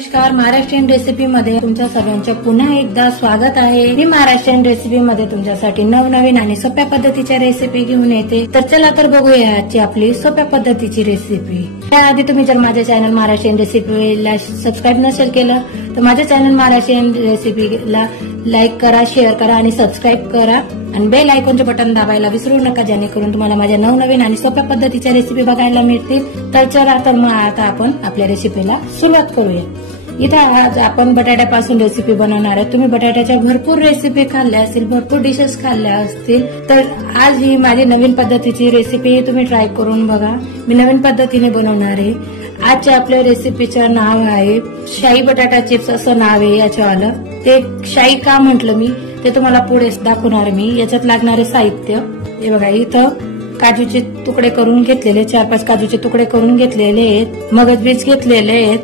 नमस्कार, महाराष्ट्रीयन रेसिपी मध्ये तुमच्या सर्वांचं पुन्हा एकदा स्वागत आहे। मी महाराष्ट्रीयन रेसिपी मध्ये तुमच्यासाठी नवनवीन आणि सोप्या पद्धतीच्या रेसिपी घेऊन येते। तर चला तर बघूया आजची आपली सोप्या पद्धतीची रेसिपी। त्याआधी तुम्ही जर माझ्या चॅनल महाराष्ट्रीयन रेसिपीला सबस्क्राईब नसेल केलं तर माझ्या चॅनल महाराष्ट्रीयन रेसिपीला लाईक करा, शेअर करा आणि सबस्क्राईब करा आणि बेल आयकॉनचे बटन दाबायला विसरू नका, जेणेकरून तुम्हाला माझ्या नवनवीन आणि सोप्या पद्धतीच्या रेसिपी बघायला मिळतील। तर चला तर मग आता आपण आपल्या रेसिपीला सुरुवात करूया। इथे आज आपण बटाट्यापासून रेसिपी बनवणार आहे। तुम्ही बटाट्याच्या भरपूर रेसिपी खाल्ल्या असतील, भरपूर डिशेस खाल्ल्या असतील, तर आज ही माझी नवीन पद्धतीची रेसिपी तुम्ही ट्राय करून बघा। मी नवीन पद्धतीने बनवणार आहे। आजच्या आपल्या रेसिपीचं नाव आहे शाही बटाटा चिप्स असं नाव आहे याच्यावालं। ते शाही का म्हटलं मी ते तुम्हाला पुढे दाखवणार मी। याच्यात लागणारे साहित्य हे बघा, इथं काजूचे तुकडे करून घेतलेले 4-5 काजूचे तुकडे करून घेतलेले आहेत, मगज बीज घेतलेले आहेत,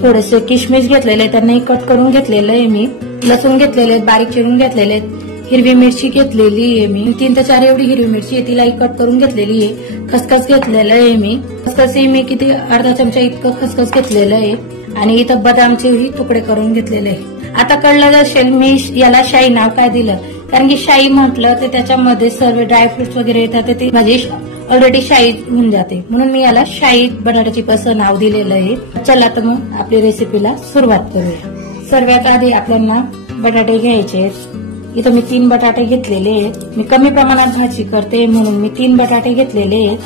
थोडेसे किशमिश घेतलेले त्यांनाही कट करून घेतलेलं आहे मी, लसूण घेतलेले आहेत बारीक चिरून घेतलेले आहेत, हिरवी मिरची घेतलेली आहे मी 3 ते 4 एवढी हिरवी मिरची आहे तिलाही कट करून घेतलेली आहे, खसखस घेतलेलं आहे मी, खसखसही मी किती अर्धा चमचा इतकं खसखस घेतलेलं आहे आणि इथं बदामचेही तुकडे करून घेतलेले आहे। आता कळलं असेल मी याला शाही नाव काय दिलं, कारण की शाही म्हटलं तर त्याच्यामध्ये सर्व ड्रायफ्रुट्स वगैरे येतात, ते माझी ऑलरेडी शाही होऊन जाते, म्हणून मी याला शाही बटाट्याची असं नाव दिलेलं आहे। चला तर मग आपली रेसिपीला सुरुवात करूया। सर्वात आधी आपल्याला बटाटे घ्यायचे। इथं मी 3 बटाटे घेतलेले आहेत। मी कमी प्रमाणात भाजी करते म्हणून मी 3 बटाटे घेतलेले आहेत।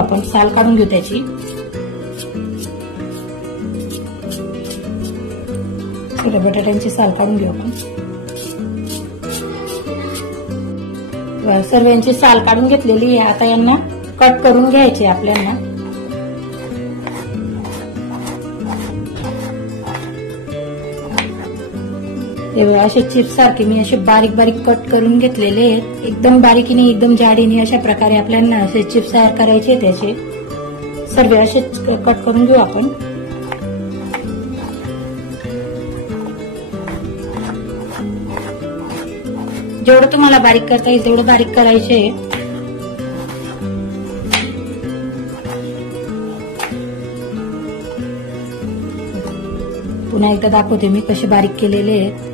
आपण साल काढून घेऊ त्याची। बटाट्यांची साल काढून घेऊ आपण। सर्वांची साल काढून घेतलेली आहे। आता यांना कट करून घ्यायचे आपल्याला। असे चिप्स सारखे मी असे बारीक बारीक कट करून घेतलेले आहेत, एकदम बारीकीने एकदम जाडीने अशा प्रकारे आपल्याला असे चिप्स तयार करायचे। त्याचे सर्व असे कट करून घेऊ आपण। जेवढं तुम्हाला बारीक करता येईल तेवढं बारीक करायचे। पुन्हा एकदा दाखवते मी कसे बारीक केलेले आहेत।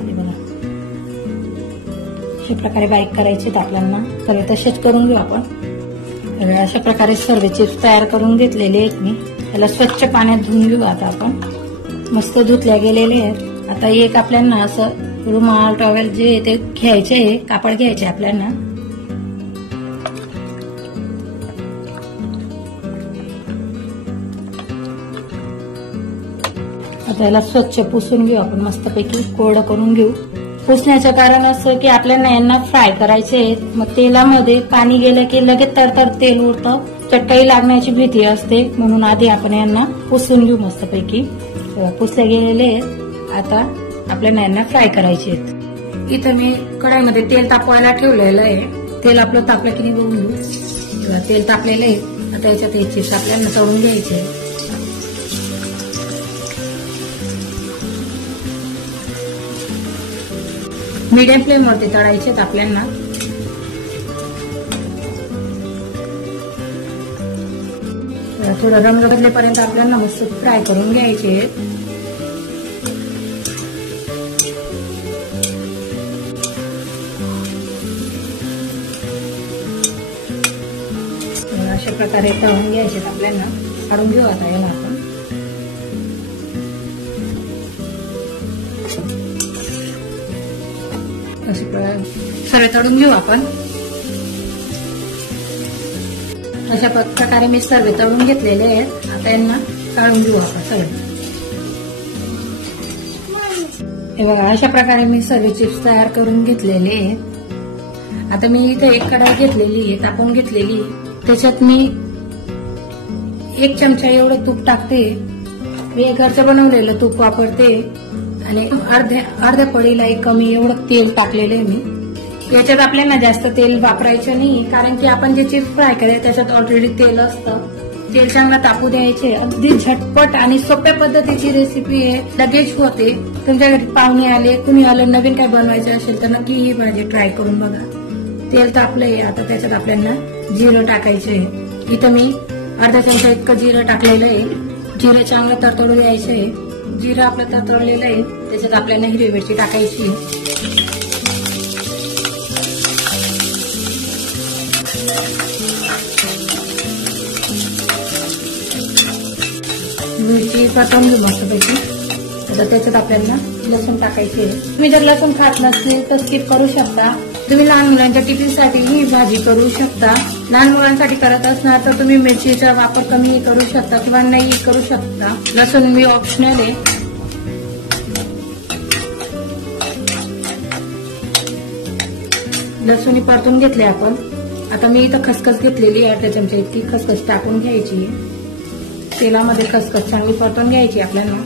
अशा प्रकारे बारीक करायचे आपल्याला। सर्व तसेच करून घेऊ आपण। अशा प्रकारे सर्व चिप्स तयार करून घेतलेले आहेत मी। याला स्वच्छ पाण्यात धुवून घेऊ आता आपण। मस्त धुतल्या गेलेले आहेत। आता एक आपल्याला असं रुमाल टॉवेल जे ते घ्यायचे, कापड घ्यायचे आपल्याला। आता याला स्वच्छ पुसून घेऊ आपण, मस्तपैकी कोरडं करून घेऊ। पुसण्याचं कारण असं की आपल्याला यांना फ्राय करायचे, मग तेलामध्ये पाणी गेलं की लगेच तरतर तेल उडतं, चटकाई लागण्याची भीती असते, म्हणून आधी आपण यांना पुसून घेऊ मस्तपैकी। पुसले गेलेले आहेत। आता आपल्याला यांना फ्राय करायचे आहेत। इथं मी कढाईमध्ये तेल तापवायला ठेवलेलं आहे। तेल आपलं तापलं की नाही बघून घेऊ। तेल तापलेलं आहे। आता याच्यात हे चिप्स आपल्याला तळून घ्यायचे। मीडियम फ्लेम वरती तळायचे आहेत आपल्याला। थोडं रंग बदलेपर्यंत आपल्याला मस्त फ्राय करून घ्यायचे। अशा प्रकारे तळून घ्यायचे आपल्याला। काढून घेऊ आता याला आपण। सर्व तळून घेऊ आपण। अशा प्रकारे मी सर्व तळून घेतलेले आहेत। आता यांना काढून घेऊ आपण सर्व। हे बघा, अशा प्रकारे मी सर्व चिप्स तयार करून घेतलेले आहेत। आता मी इथे एक कढाई घेतलेली आहे, तापवून घेतलेली आहे। त्याच्यात मी 1 चमचा एवढं तूप टाकते। मी घरचं बनवलेलं तूप वापरते आणि अर्ध्या पडीलाही कमी एवढं तेल टाकलेलं आहे मी। याच्यात आपल्याला जास्त तेल वापरायचं नाही, कारण की आपण जे चिप्स फ्राय करायचे त्याच्यात ऑलरेडी तेल असतं। तेल चांगला तापू द्यायचे। अगदी झटपट आणि सोप्या पद्धतीची रेसिपी आहे, लगेच होते। तुमच्या घरी पाहुणे आले, कुणी आलं, नवीन काय बनवायचं असेल तर नक्की ही भाजी ट्राय करून बघा। तेल तापलंय, आता त्याच्यात आपल्याला जिरं टाकायचं आहे। इथं मी अर्धा चमचा इतकं जिरं टाकलेलं आहे। जिरं चांगलं तडतडून द्यायचं आहे. जिरं आपलं तडतडलेलं आहे, त्याच्यात आपल्याला हिरवी मिरची टाकायची. मिरची परतवून घेऊ मस्तपैकी. आता त्याच्यात आपल्याला लसूण टाकायचे. तुम्ही जर लसूण खात नसतील तर स्किप करू शकता. तुम्ही लहान मुलांच्या टिफिनसाठी ही भाजी करू शकता. लहान मुलांसाठी करत असणार तर तुम्ही मिरचीचा वापर कमी करू शकता किंवा नाही करू शकता. लसूण मी ऑप्शनल आहे. लसूण परतून घेतले आपण. आता मी इथं खसखस घेतलेली आहे, 8 चमचे इतकी खसखस टाकून घ्यायची. तेलामध्ये खसखस चांगली परतून घ्यायची आपल्याला.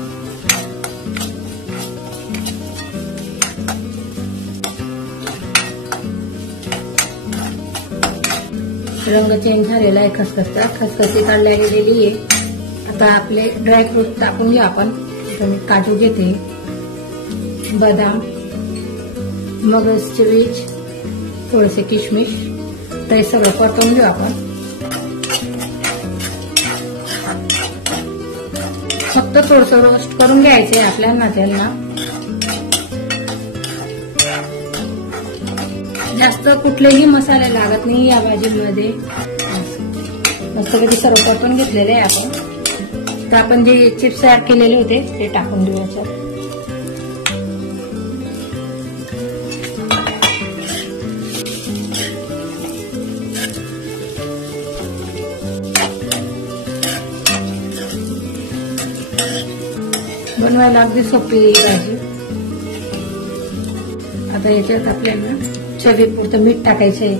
रंग चेंज झालेला आहे खसखसचा. खसखसी काढल्या गेलेली आहे. आता आपले ड्रायफ्रूट टाकून घेऊ आपण. मी काजू घेते, बदाम, मगजचे बीज, थोडेसे किशमिश. ते सगळं परतून घेऊ आपण. फक्त थोडंसं रोस्ट करून घ्यायचंय आपल्याला त्यांना. जास्त कुठलेही मसाले लागत नाही या भाजीमध्ये. मस्तपैकी सर्व परतून घेतलेले आहे आपण. तर आपण जे चिप्स तयार केलेले होते ते टाकून देऊ याच्यात. बनवायला अगदी सोपी ही भाजी. आता याच्यात आपल्याला चवीपुरतं मीठ टाकायचं आहे.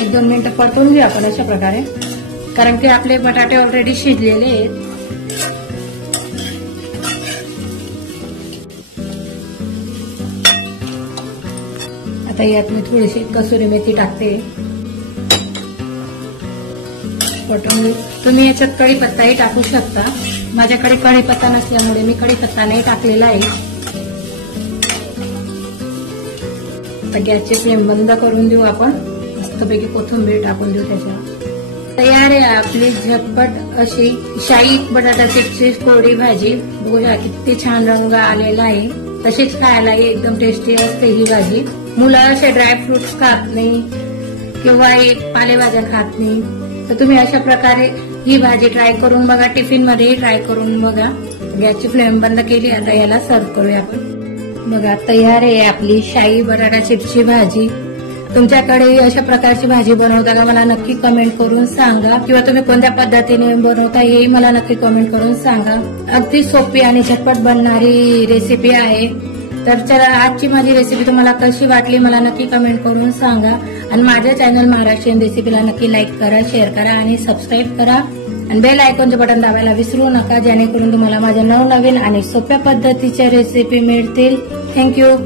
1-2 मिनिटं परतून घेऊ आपण अशा प्रकारे, कारण की आपले बटाटे ऑलरेडी शिजलेले आहेत. आता यात मी थोडीशी कसुरी मेथी टाकते. तुम्ही याच्यात कढीपत्ताही टाकू शकता. माझ्याकडे कढीपत्ता नसल्यामुळे मी कढीपत्ता नाही टाकलेला आहे. आता गॅसची फ्लेम बंद करून देऊ आपण. मस्तपैकी कोथिंबीर टाकून देऊ त्याच्यावर. तयार आहे आपली झटपट अशी शाही बटाटा चिप्सची कोरडी भाजी. बघूया किती छान रंग आलेला आहे. तशीच खायला एकदम टेस्टी असते ही भाजी. मुलं असे ड्रायफ्रुट्स खात नाही किंवा पालेभाज्या खात नाही, तर तुम्ही अशा प्रकारे ही भाजी ट्राय करून बघा. टिफिन मध्ये ट्राय करून बघा. गॅसची फ्लेम बंद केली. आता याला सर्व करूया आपण. बघा तयार आहे आपली शाही बटाटा चिप्सची भाजी. तुमच्याकडे अशा प्रकारची भाजी बनवता का मला नक्की कमेंट करून सांगा, किंवा तुम्ही कोणत्या पद्धतीने बनवता हेही मला नक्की कमेंट करून सांगा. अगदी सोपी आणि झटपट बनणारी रेसिपी आहे. तर चला, आजची माझी रेसिपी तुम्हाला कशी वाटली मला नक्की कमेंट करून सांगा. आणि माझ्या चॅनल महाराष्ट्रीयन रेसिपीला नक्की लाईक करा, शेअर करा आणि सबस्क्राईब करा. आणि बेल आयकॉनचे बटन दाबायला विसरू नका, जेणेकरून तुम्हाला माझ्या नवनवीन आणि सोप्या पद्धतीच्या रेसिपी मिळतील. थँक्यू.